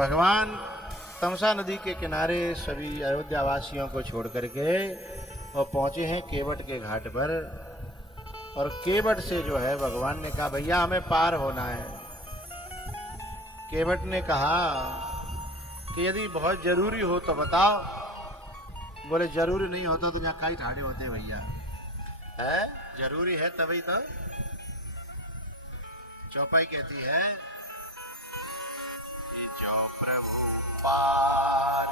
भगवान तमसा नदी के किनारे सभी अयोध्या वासियों को छोड़ करके और पहुंचे हैं केवट के घाट पर। और केवट से जो है भगवान ने कहा भैया हमें पार होना है। केवट ने कहा कि यदि बहुत जरूरी हो तो बताओ। बोले जरूरी नहीं होता तो यहाँ कई ठाड़े होते भैया, है जरूरी है तभी तो। चौपाई कहती है कि जो प्रभु पार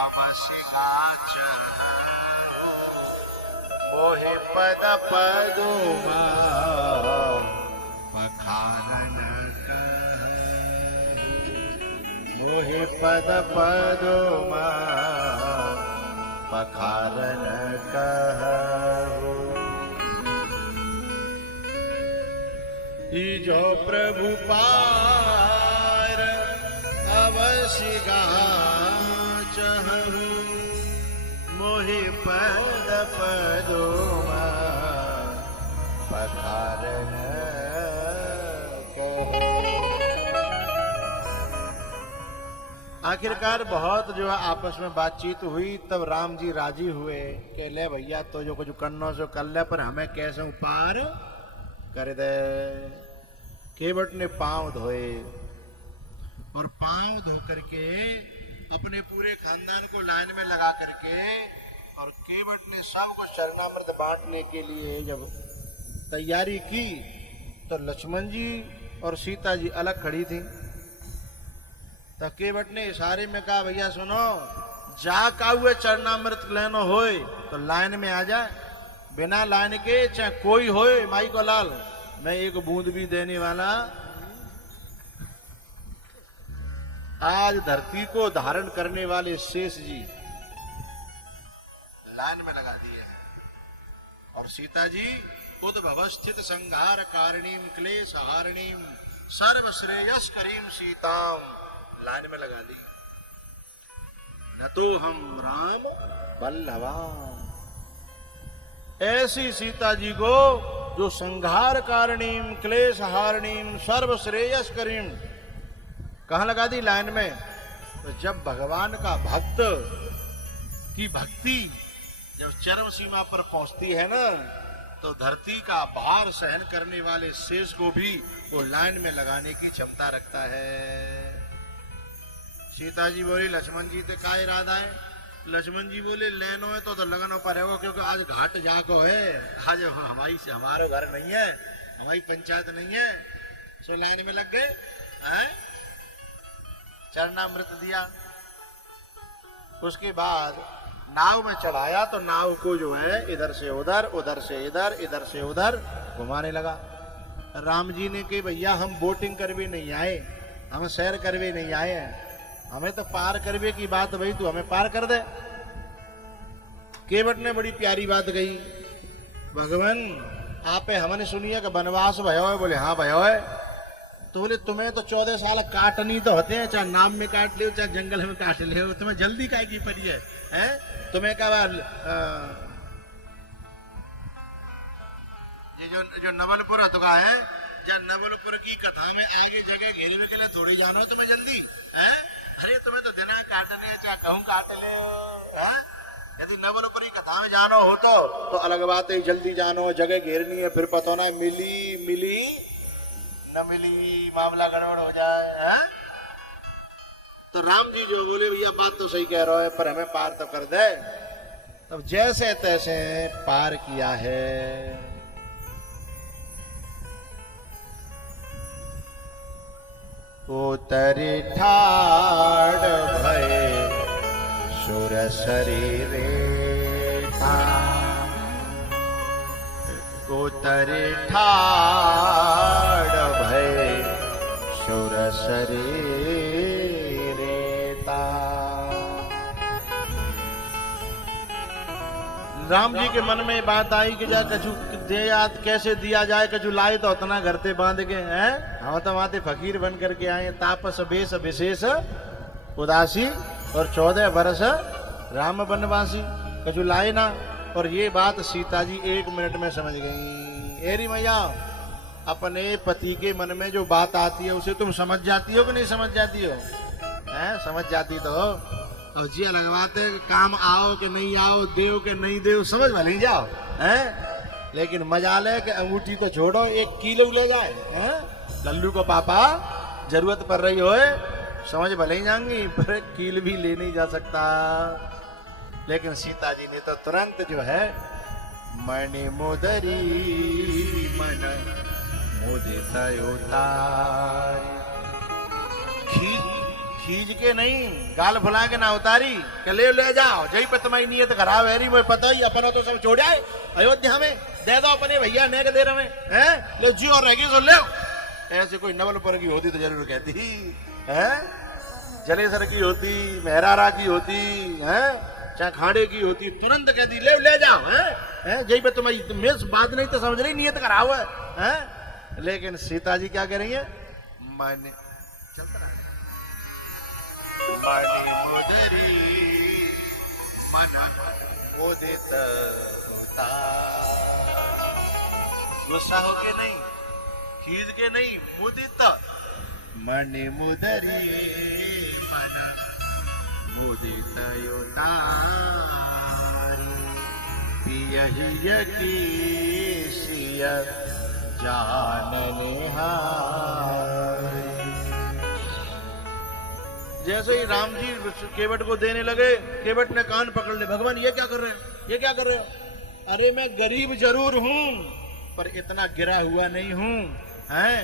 अवश्य मोहे पद पदुमा पखारन मोहे पद पदुमा पखारन कहु। जो प्रभु पार अवश्य चाहु मोहि पद पदुमा पखारन कहु। आखिरकार बहुत जो है आपस में बातचीत हुई, तब राम जी राजी हुए कि ले भैया तो जो कुछ करना सो कर ले, पर हमें कैसे पार कर दे। केवट ने पांव धोए और पांव धो करके अपने पूरे खानदान को लाइन में लगा करके और केवट ने सबको चरणामृत बांटने के लिए जब तैयारी की तो लक्ष्मण जी और सीता जी अलग खड़ी थी। तो केवट ने इशारे में कहा भैया सुनो, जा का हुए चरणामृत लेनो होए तो लाइन में आ जाए, बिना लाइन के चाहे कोई होए माई को लाल मैं एक बूंद भी देने वाला। आज धरती को धारण करने वाले शेष जी लाइन में लगा दिए हैं और सीता जी उद्भवस्थित संहार कारणीम क्लेश हारणीम सर्व श्रेयस करीम सीताम लाइन में लगा दी। न तो हम राम बल्लवाम, ऐसी सीता जी को जो संहार कारणीम क्लेश हारणीम सर्व श्रेयस करीम कहां लगा दी लाइन में। तो जब भगवान का भक्त की भक्ति जब चरम सीमा पर पहुंचती है ना, तो धरती का भार सहन करने वाले शेष को भी वो लाइन में लगाने की क्षमता रखता है। सीता जी बोली लक्ष्मण जी तो क्या इरादा है। लक्ष्मण जी बोले लेनो है तो लगन पर है, क्योंकि आज घाट जाको है, आज हमारी से हमारा घर नहीं है, हमारी पंचायत नहीं है। सो लाइन में लग गए हैं, चरणामृत दिया। उसके बाद नाव में चढ़ाया तो नाव को जो है इधर से उधर, उधर से इधर, इधर से उधर घुमाने लगा। राम जी ने कहा भैया हम बोटिंग करवे नहीं आए, हम सैर करवे नहीं आए हैं, हमें तो पार करवे की बात भाई, तू हमें पार कर दे। केवट ने बड़ी प्यारी बात कही, भगवान आपे हमने सुनिए कि वनवास भयो है। बोले हाँ भयो है। तो बोले तुम्हें तो 14 साल काटनी तो होते हैं, चाहे नाम में काट ले चाहे जंगल में काट ले, तुम्हें जल्दी काय की पड़ी है, हैं? तुम्हें क्या ये जो नवलपुर का है, जब नवलपुर की कथा में आगे जगह घेरने के लिए थोड़ी जाना है तुम्हें जल्दी, हैं? अरे तुम्हें तो दिना काटने चाहे कहूं काट ले, हैं? यदि नवलपुर की कथा में जाना हो तो अलग बात है, जल्दी जानो, जगह घेरनी है, फिर पता ना मिली न मिली मामला गड़बड़ हो जाए, हैं? तो राम जी जो बोले भैया बात तो सही कह रहा है, पर हमें पार तो कर दे। तब जैसे तैसे पार किया है। उतरी ठाड़ भय सुर शरीरे था, उतरी ठाड़ भय सुर शरीरे था। राम जी के मन में बात आई कि जा कछु दे याद कैसे दिया जाए, कछु लाए तो उतना घर ते बांध के, हैं? हम तो वहां फकीर बन करके आए, तापस बेस विशेष उदासी और 14 वर्ष राम वनवासी, कछु लाए ना। और ये बात सीता जी 1 मिनट में समझ गई। एरी मैया अपने पति के मन में जो बात आती है उसे तुम समझ जाती हो कि नहीं समझ जाती हो? हैं? समझ जाती तो हो। और जिया लगवाते काम आओ कि नहीं आओ, देव कि नहीं देव, समझ भले ही जाओ। हैं? लेकिन मजा ले कि अंगूठी को छोड़ो 1 किलो ले जाए। हैं? लल्लू को पापा जरूरत पड़ रही हो, समझ भले ही जाएंगी, पर 1 कील भी ले नहीं जा सकता। लेकिन सीता जी ने तो तुरंत जो है मणि मुदरी मन मुदित उतारी, खींच के नहीं, गाल फुला के ना उतारी कि ले जाओ, जही पे तुम्हारी नियत खराब है, मुझे पता ही, अपना तो सब छोड़ आए अयोध्या में, दे दो अपने भैया ने के दे रहे हैं, लो जी और रहेगी तो ले। ऐसे कोई नवलपुर की होती तो जरूर कहती है, जलेसर की होती, मेहरारा की होती है, चाहे खाड़े की होती, तुरंत कहती ले जाओ। हैं? जही पे तुम्हारी मिस बात नहीं तो समझ रही नियत खराब है। लेकिन सीता जी क्या कह रही है? मन चलता रहा, मणि मुदरी मन मुदित उतारी, गुस्सा हो के नहीं, खींच के नहीं, मुदित मणि मुदरी मन मुदित उतारी, पियहिय केशिय जानन हारी। जैसे ही राम जी केवट को देने लगे, केवट ने कान पकड़ ले, भगवान ये क्या कर रहे हैं, ये क्या कर रहे हो? अरे मैं गरीब जरूर हूं पर इतना गिरा हुआ नहीं हूं। हैं?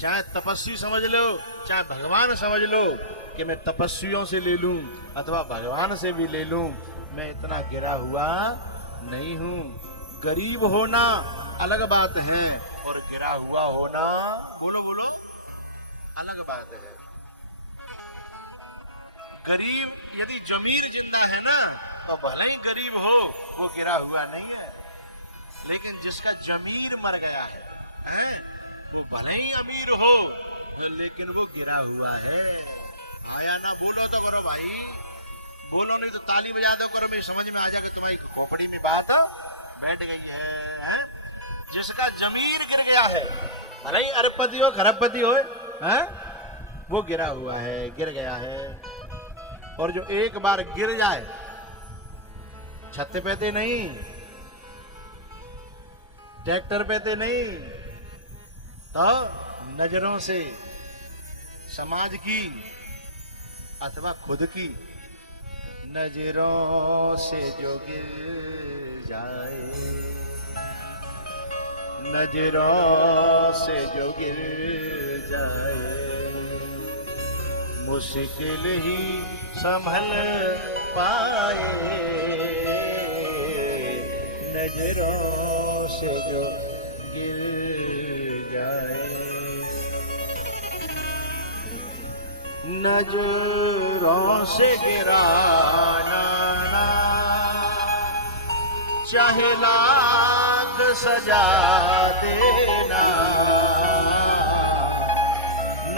चाहे तपस्वी समझ लो, चाहे भगवान समझ लो कि मैं तपस्वियों से ले लूं अथवा भगवान से भी ले लूं, मैं इतना गिरा हुआ नहीं हूं। गरीब होना अलग बात है और गिरा हुआ होना, बोलो बोलो, अलग बात है। गरीब यदि जमीर जिंदा है ना, तो भले ही गरीब हो, वो गिरा हुआ नहीं है। लेकिन जिसका जमीर मर गया है, वो भले ही अमीर हो लेकिन वो गिरा हुआ है। आया ना? बोलो तो करो भाई, बोलो नहीं तो ताली बजा दो, करो, मेरी समझ में आ जाए कि तुम्हारी खोपड़ी में बात बैठ गई है। जिसका जमीर गिर गया है, भले ही अरबपति हो खरबपति हो, वो गिरा हुआ है, गिर गया है। और जो एक बार गिर जाए, छत पे नहीं, ट्रैक्टर पे नहीं, तो नजरों से समाज की अथवा खुद की नजरों से जो गिर जाए, नजरों से जो गिर जाए, मुश्किल ही संभल पाए, नजरों से जो गिर जाए, नजरों से गिराना ना, चाहे लाख सजा देना,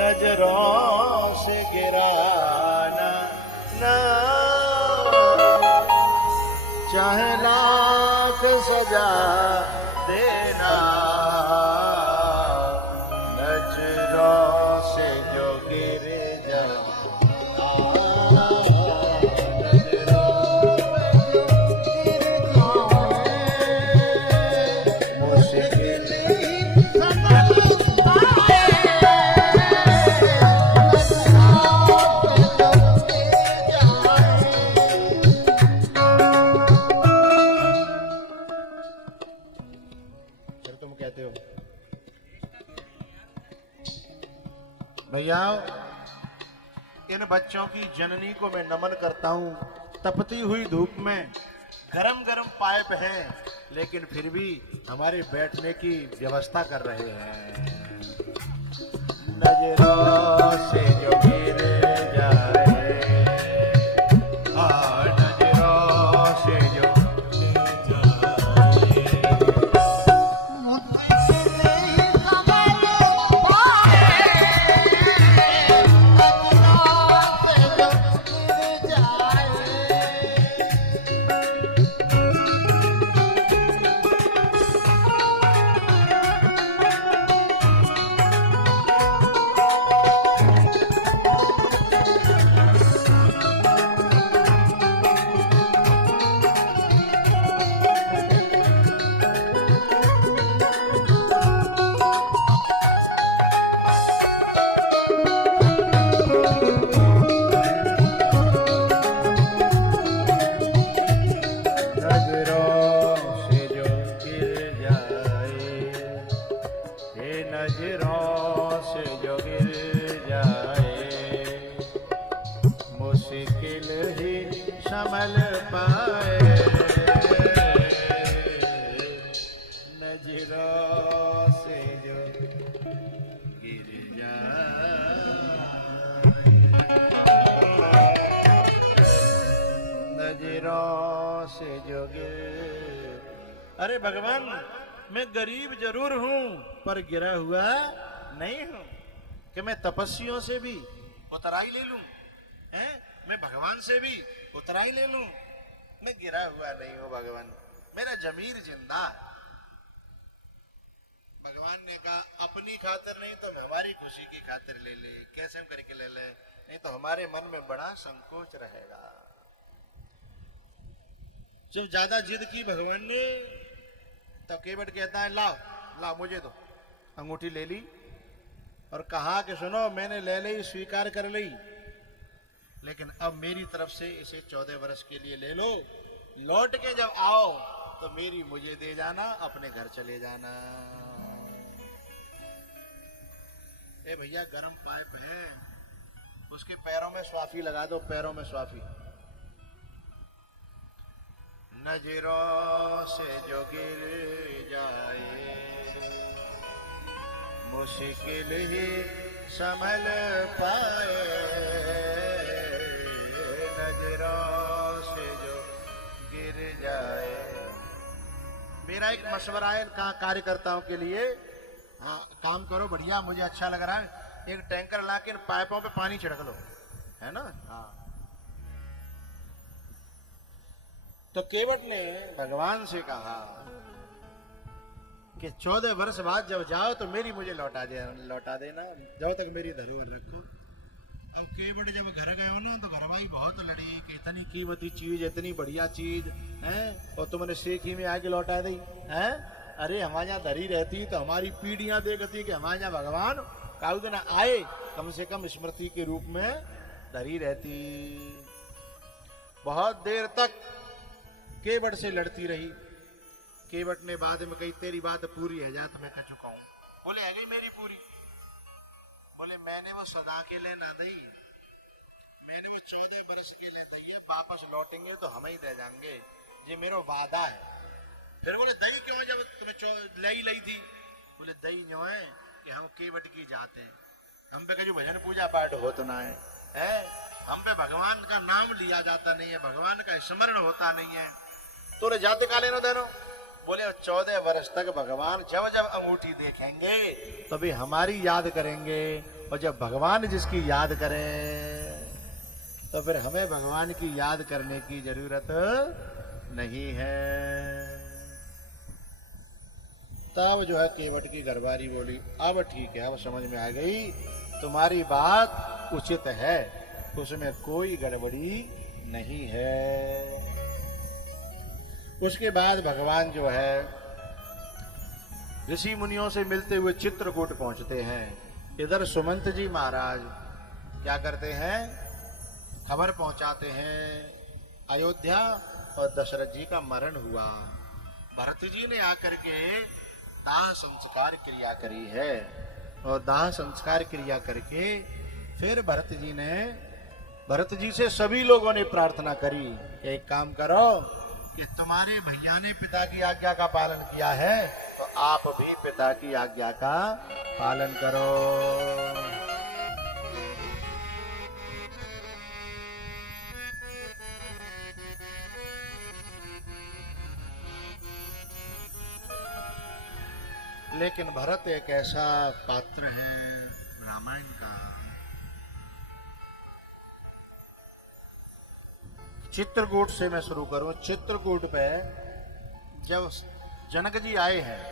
नजरों से गिराना ना, चाहे लाख सजा देना, नजरों से जो गिर जाए, भैया इन बच्चों की जननी को मैं नमन करता हूँ। तपती हुई धूप में गरम गरम पाइप हैं, लेकिन फिर भी हमारे बैठने की व्यवस्था कर रहे हैं। नजरों से जो गिर जाए, नजरों से जो जाए, मुश्किल ही संभल पाए, नजरों से जो गिर जाए, नजरों से जो गिर। अरे भगवान, मैं गरीब जरूर हूं पर गिरा हुआ नहीं हूं कि मैं तपस्वियों से भी उतराई ले लूं, हैं? मैं भगवान से भी उतराई ले लूं। मैं गिरा हुआ नहीं हूं भगवान, मेरा जमीर जिंदा है। भगवान ने कहा अपनी खातिर नहीं तो हमारी खुशी की खातिर ले ले, कैसे हम करके ले ले, नहीं तो हमारे मन में बड़ा संकोच रहेगा। जब ज्यादा जिद की भगवान ने, तब केवट कहता है लाओ लाओ मुझे दो। अंगूठी ले ली और कहा कि सुनो, मैंने ले ली, स्वीकार कर ली, लेकिन अब मेरी तरफ से इसे 14 वर्ष के लिए ले लो। लौट के जब आओ तो मेरी मुझे दे जाना, अपने घर चले जाना। ए भैया, गरम पाइप है, उसके पैरों में स्वाफी लगा दो, पैरों में स्वाफी। नजरों से जो गिर जाए, मुश्किल ही संभल पाए, नजरों से जो गिर जाए। मेरा एक मशवरा है कार्यकर्ताओं के लिए, हाँ काम करो बढ़िया, मुझे अच्छा लग रहा है, एक टैंकर ला के पाइपों पे पानी छिड़क लो, है ना। हाँ, तो केवट ने भगवान से कहा कि 14 वर्ष बाद जब जाओ तो मेरी मुझे लौटा देना, जब तक मेरी धरोहर रखो। अब केवट जब घर गए हो ना तो घरवाई बहुत लड़ी कि इतनी कीमती चीज, इतनी बढ़िया चीज है और तुमने सेखी में आके लौटा दी है। अरे हमारे यहाँ धरी रहती तो हमारी पीढ़ियां देखती कि हमारे यहाँ भगवान काउ दिन आए, कम से कम स्मृति के रूप में धरी रहती। बहुत देर तक केवट से लड़ती रही। केवट ने बाद में कही तेरी बात पूरी है, जा तो मैं कह चुका हूं। बोले है गई मेरी पूरी? बोले मैंने वो सदा के लिए ना दी, मैंने वो 14 वर्ष के लिए दी है, वापस लौटेंगे तो हम ही दे जाएंगे, ये मेरा वादा है। फिर बोले दही क्यों है जब तुम्हें लई थी? बोले दही क्यों है कि हम केवट की जाते हैं, हम पे कहीं भजन पूजा पाठ हो तो ना है, हम पे भगवान का नाम लिया जाता नहीं है, भगवान का स्मरण होता नहीं है, तो रे जाते का लेना देनो। बोले 14 वर्ष तक भगवान जब जब अंगूठी देखेंगे तभी हमारी याद करेंगे, और जब भगवान जिसकी याद करें तो फिर हमें भगवान की याद करने की जरूरत नहीं है। तब जो है केवट की घरवारी बोली अब ठीक है, अब समझ में आ गई, तुम्हारी बात उचित है, उसमें कोई गड़बड़ी नहीं है। उसके बाद भगवान जो है ऋषि मुनियों से मिलते हुए चित्रकूट पहुंचते हैं। इधर सुमंत जी महाराज क्या करते हैं, खबर पहुंचाते हैं अयोध्या और दशरथ जी का मरण हुआ। भरत जी ने आकर के दाह संस्कार क्रिया करी है, और दाह संस्कार क्रिया करके फिर भरत जी से सभी लोगों ने प्रार्थना करी, एक काम करो कि तुम्हारे भैया ने पिता की आज्ञा का पालन किया है तो आप भी पिता की आज्ञा का पालन करो। लेकिन भरत एक ऐसा पात्र है रामायण का, चित्रकूट से मैं शुरू करूं। चित्रकूट पे जब जनक जी आए हैं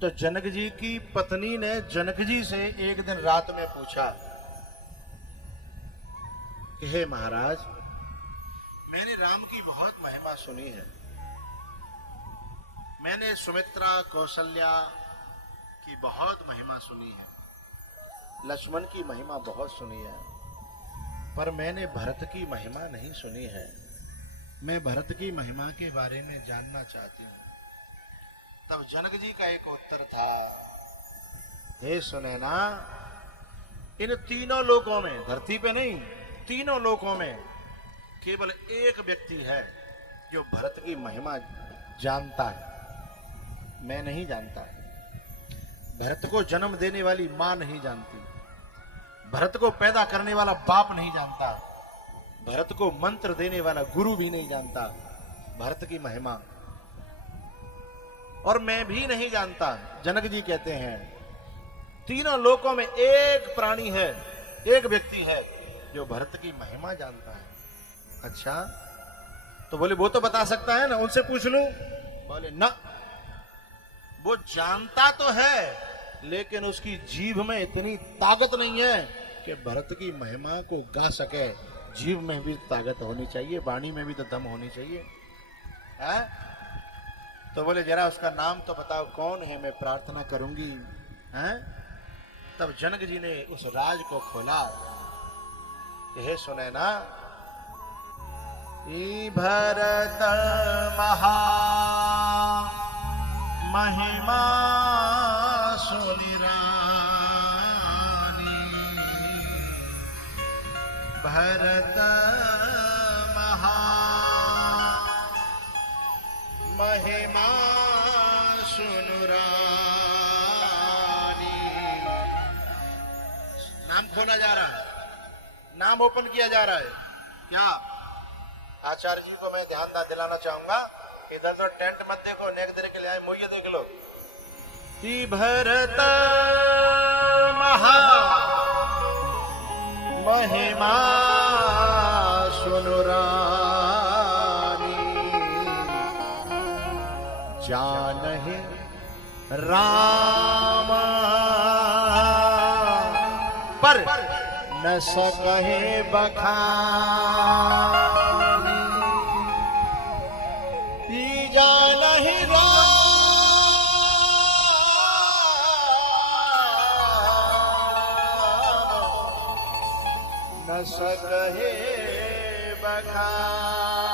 तो जनक जी की पत्नी ने जनक जी से एक दिन रात में पूछा कि हे महाराज, मैंने राम की बहुत महिमा सुनी है, मैंने सुमित्रा कौशल्या की बहुत महिमा सुनी है, लक्ष्मण की महिमा बहुत सुनी है, पर मैंने भरत की महिमा नहीं सुनी है, मैं भरत की महिमा के बारे में जानना चाहती हूँ। तब जनक जी का एक उत्तर था, हे सुनैना, इन तीनों लोकों में, धरती पे नहीं, तीनों लोकों में केवल एक व्यक्ति है जो भरत की महिमा जानता है, मैं नहीं जानता। भरत को जन्म देने वाली मां नहीं जानती, भरत को पैदा करने वाला बाप नहीं जानता, भरत को मंत्र देने वाला गुरु भी नहीं जानता भरत की महिमा, और मैं भी नहीं जानता। जनक जी कहते हैं तीनों लोकों में एक प्राणी है, एक व्यक्ति है जो भरत की महिमा जानता है। अच्छा, तो बोले वो तो बता सकता है ना, उनसे पूछ लूं? बोले ना, वो जानता तो है लेकिन उसकी जीभ में इतनी ताकत नहीं है कि भरत की महिमा को गा सके। जीभ में भी ताकत होनी चाहिए, वाणी में भी तो दम होनी चाहिए है? तो बोले जरा उसका नाम तो बताओ, कौन है, मैं प्रार्थना करूंगी है? तब जनक जी ने उस राज को खोला कि हे सुनैना, ई भरत महा महिमा सुनिरानी, भरत महा महिमा सुनुरानी। नाम खोला जा रहा है, नाम ओपन किया जा रहा है। क्या आचार्य जी को मैं ध्यान दिलाना चाहूंगा, इधर तो टेंट मत देखो, नेक देने के लिए आए, मुझे देख लो। कि भरत महा महिमा सुनुरानी, जानहि राम पर न सकहे बखान, जानहि राम न सकहे बखानी,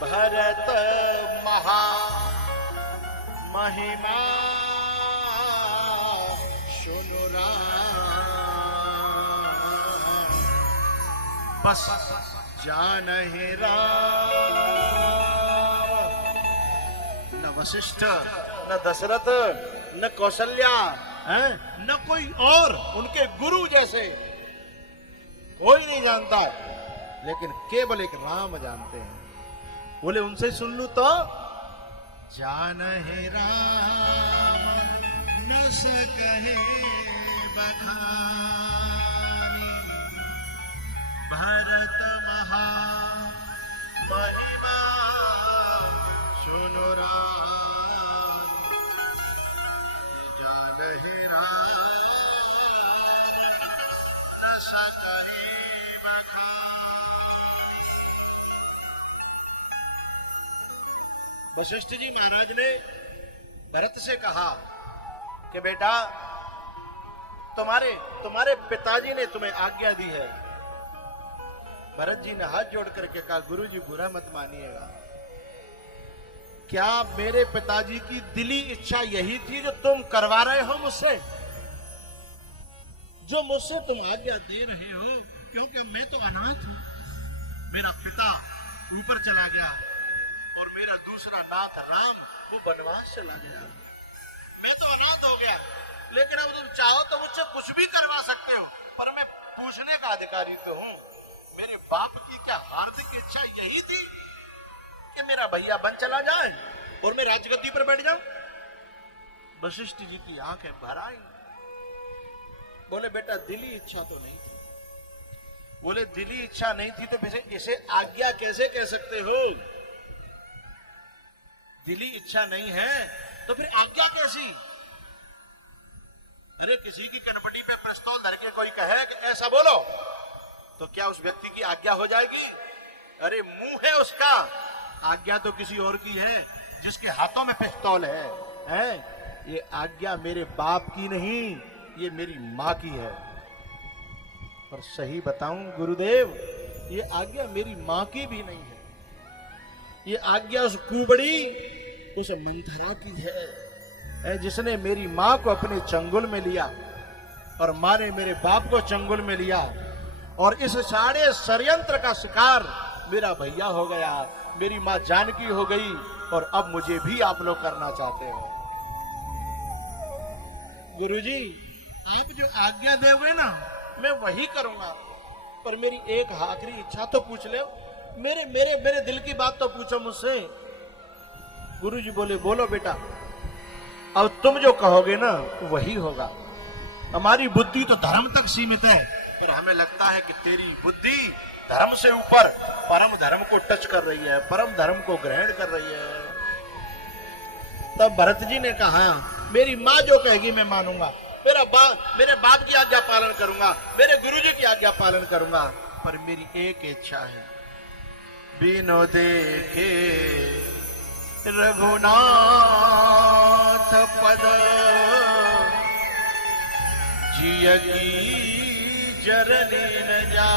भरत महा महिमा सुनुरानी। बस जानहि राम, न वशिष्ठ, न दशरथ, न कौशल्या, न कोई और उनके गुरु जैसे कोई नहीं जानता, लेकिन केवल एक राम जानते हैं। बोले उनसे सुन लूं तो, जानहि राम न सकहे बखानी, भरत महा महिमा सुनुरानी, जानहि राम न सकहे बखानी। वशिष्ठ जी महाराज ने भरत से कहा कि बेटा, तुम्हारे पिताजी ने तुम्हें आज्ञा दी है। भरत जी ने हाथ जोड़ करके कहा, गुरु जी बुरा मत मानिएगा, क्या मेरे पिताजी की दिली इच्छा यही थी जो तुम करवा रहे हो मुझसे, जो मुझसे तुम आज्ञा दे रहे हो? क्योंकि मैं तो अनाथ हूं, मेरा पिता ऊपर चला गया और मेरा दूसरा नाथ राम वो वनवास चला गया, मैं तो अनाथ हो गया। लेकिन अब तुम चाहो तो मुझसे कुछ भी करवा सकते हो, पर मैं पूछने का अधिकारी तो हूं। मेरे बाप की क्या हार्दिक इच्छा यही थी कि मेरा भैया बन चला जाए और मैं राजगद्दी पर बैठ जाऊं? वशिष्ठ जी की आंखें भर आई। बोले बेटा, दिली इच्छा तो नहीं थी। बोले दिली इच्छा नहीं थी तो इसे आज्ञा कैसे कह सकते हो? दिली इच्छा नहीं है तो फिर आज्ञा कैसी? अरे किसी की कनपटी पे पिस्तौल धर के कोई कहे कि ऐसा बोलो, तो क्या उस व्यक्ति की आज्ञा हो जाएगी? अरे मुंह है उसका, आज्ञा तो किसी और की है जिसके हाथों में पिस्तौल है? ये आज्ञा मेरे बाप की नहीं, ये मेरी माँ की है। और सही बताऊं गुरुदेव, ये आज्ञा मेरी माँ की भी नहीं है, ये आज्ञा उस कुबड़ी, उस मंथरा की है। जिसने मेरी माँ को अपने चंगुल में लिया और माँ ने मेरे बाप को चंगुल में लिया, और इस सारे षड्यंत्र का शिकार मेरा भैया हो गया, मेरी माँ जानकी हो गई, और अब मुझे भी आप लोग करना चाहते हो। गुरुजी, आप जो आज्ञा दोगे ना मैं वही करूंगा, पर मेरी एक आखिरी इच्छा तो पूछ ले, मेरे मेरे मेरे दिल की बात तो पूछो मुझसे। गुरुजी बोले, बोलो बेटा, अब तुम जो कहोगे ना वही होगा। हमारी बुद्धि तो धर्म तक सीमित है, पर हमें लगता है कि तेरी बुद्धि धर्म से ऊपर परम धर्म को टच कर रही है, परम धर्म को ग्रहण कर रही है। तब भरत जी ने कहा, मेरी माँ जो कहेगी मैं मानूंगा, मेरे बाप की आज्ञा पालन करूंगा, मेरे गुरुजी की आज्ञा पालन करूंगा, पर मेरी एक इच्छा है, बिनो देखे रघुनाथ पद जियगी जरने न जा।